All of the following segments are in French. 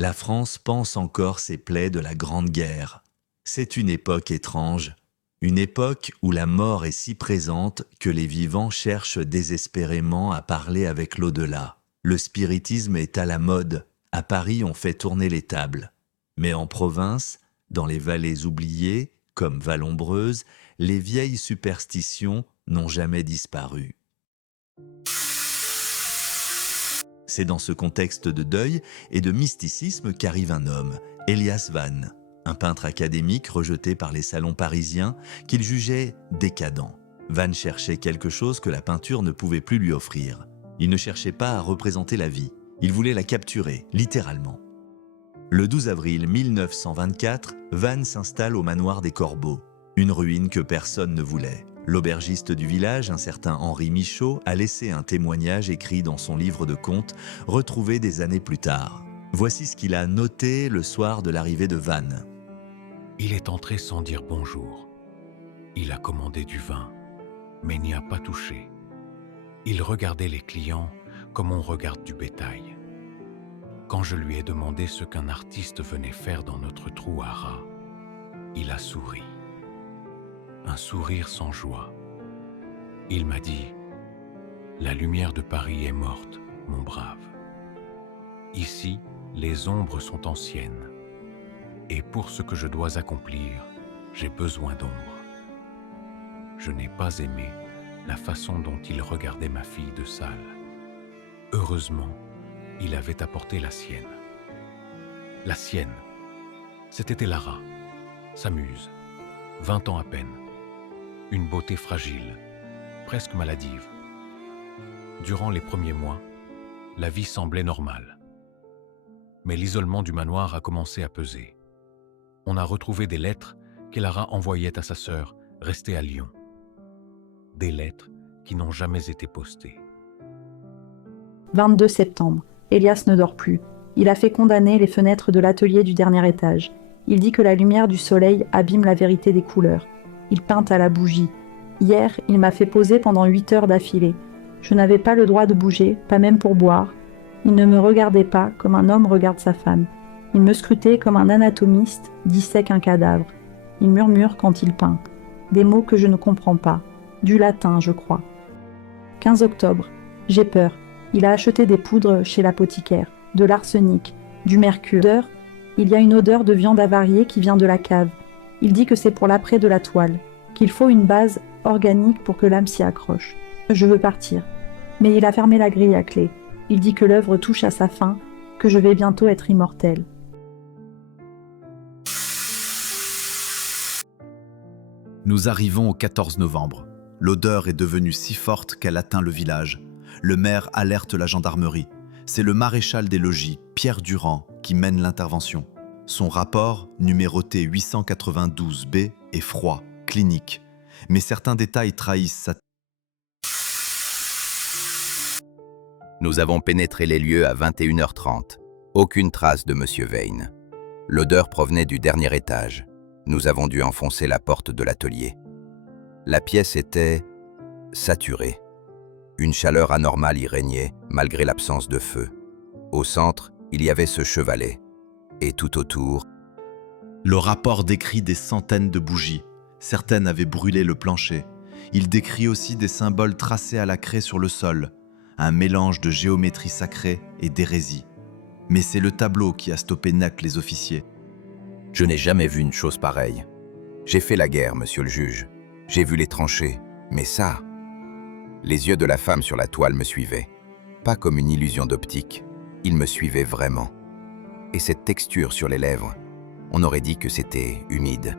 La France pense encore ses plaies de la Grande Guerre. C'est une époque étrange, une époque où la mort est si présente que les vivants cherchent désespérément à parler avec l'au-delà. Le spiritisme est à la mode. À Paris, on fait tourner les tables. Mais en province, dans les vallées oubliées, comme Vallombreuse, les vieilles superstitions n'ont jamais disparu. C'est dans ce contexte de deuil et de mysticisme qu'arrive un homme, Elias Van, un peintre académique rejeté par les salons parisiens qu'il jugeait décadent. Van cherchait quelque chose que la peinture ne pouvait plus lui offrir. Il ne cherchait pas à représenter la vie, il voulait la capturer, littéralement. Le 12 avril 1924, Van s'installe au manoir des Corbeaux, une ruine que personne ne voulait. L'aubergiste du village, un certain Henri Michaud, a laissé un témoignage écrit dans son livre de contes, retrouvé des années plus tard. Voici ce qu'il a noté le soir de l'arrivée de Van. Il est entré sans dire bonjour. Il a commandé du vin, mais n'y a pas touché. Il regardait les clients comme on regarde du bétail. Quand je lui ai demandé ce qu'un artiste venait faire dans notre trou à rats, il a souri. Un sourire sans joie. Il m'a dit « La lumière de Paris est morte, mon brave. Ici, les ombres sont anciennes. Et pour ce que je dois accomplir, j'ai besoin d'ombre. » Je n'ai pas aimé la façon dont il regardait ma fille de salle. Heureusement, il avait apporté la sienne. La sienne, c'était Lara, sa muse, 20 ans à peine. Une beauté fragile, presque maladive. Durant les premiers mois, la vie semblait normale. Mais l'isolement du manoir a commencé à peser. On a retrouvé des lettres qu'Elara envoyait à sa sœur, restée à Lyon. Des lettres qui n'ont jamais été postées. 22 septembre. Elias ne dort plus. Il a fait condamner les fenêtres de l'atelier du dernier étage. Il dit que la lumière du soleil abîme la vérité des couleurs. Il peint à la bougie. Hier, il m'a fait poser pendant 8 heures d'affilée. Je n'avais pas le droit de bouger, pas même pour boire. Il ne me regardait pas comme un homme regarde sa femme. Il me scrutait comme un anatomiste dissèque un cadavre. Il murmure quand il peint. Des mots que je ne comprends pas. Du latin, je crois. 15 octobre. J'ai peur. Il a acheté des poudres chez l'apothicaire, de l'arsenic, du mercure. Il y a une odeur de viande avariée qui vient de la cave. Il dit que c'est pour l'après de la toile, qu'il faut une base organique pour que l'âme s'y accroche. Je veux partir. Mais il a fermé la grille à clé. Il dit que l'œuvre touche à sa fin, que je vais bientôt être immortel. Nous arrivons au 14 novembre. L'odeur est devenue si forte qu'elle atteint le village. Le maire alerte la gendarmerie. C'est le maréchal des logis, Pierre Durand, qui mène l'intervention. Son rapport, numéroté 892B, est froid, clinique. Mais certains détails trahissent sa... Nous avons pénétré les lieux à 21h30. Aucune trace de M. Vane. L'odeur provenait du dernier étage. Nous avons dû enfoncer la porte de l'atelier. La pièce était saturée. Une chaleur anormale y régnait, malgré l'absence de feu. Au centre, il y avait ce chevalet. Et tout autour... Le rapport décrit des centaines de bougies. Certaines avaient brûlé le plancher. Il décrit aussi des symboles tracés à la craie sur le sol. Un mélange de géométrie sacrée et d'hérésie. Mais c'est le tableau qui a stoppé net les officiers. Je n'ai jamais vu une chose pareille. J'ai fait la guerre, monsieur le juge. J'ai vu les tranchées. Mais ça... Les yeux de la femme sur la toile me suivaient. Pas comme une illusion d'optique. Ils me suivaient vraiment. Et cette texture sur les lèvres, on aurait dit que c'était humide.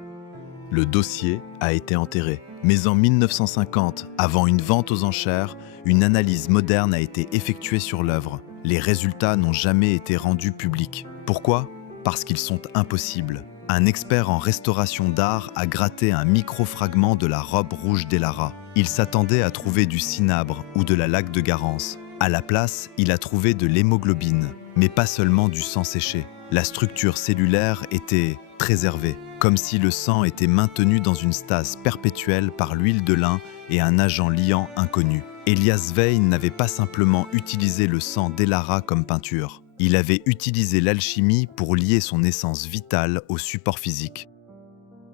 Le dossier a été enterré. Mais en 1950, avant une vente aux enchères, une analyse moderne a été effectuée sur l'œuvre. Les résultats n'ont jamais été rendus publics. Pourquoi ? Parce qu'ils sont impossibles. Un expert en restauration d'art a gratté un micro-fragment de la robe rouge d'Elara. Il s'attendait à trouver du cinabre ou de la laque de Garance. À la place, il a trouvé de l'hémoglobine, mais pas seulement du sang séché. La structure cellulaire était préservée, comme si le sang était maintenu dans une stase perpétuelle par l'huile de lin et un agent liant inconnu. Elias Vane n'avait pas simplement utilisé le sang d'Elara comme peinture. Il avait utilisé l'alchimie pour lier son essence vitale au support physique.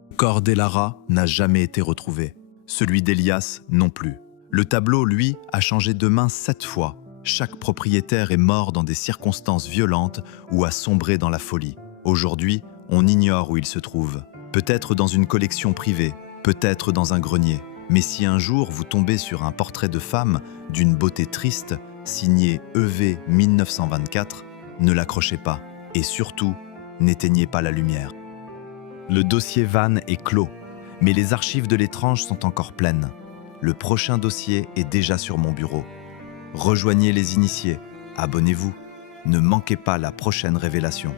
Le corps d'Elara n'a jamais été retrouvé. Celui d'Elias non plus. Le tableau, lui, a changé de main 7 fois. Chaque propriétaire est mort dans des circonstances violentes ou a sombré dans la folie. Aujourd'hui, on ignore où il se trouve. Peut-être dans une collection privée, peut-être dans un grenier. Mais si un jour vous tombez sur un portrait de femme d'une beauté triste, signé EV 1924, ne l'accrochez pas. Et surtout, n'éteignez pas la lumière. Le dossier Vannes est clos, mais les archives de l'étrange sont encore pleines. Le prochain dossier est déjà sur mon bureau. Rejoignez les initiés, abonnez-vous, ne manquez pas la prochaine révélation.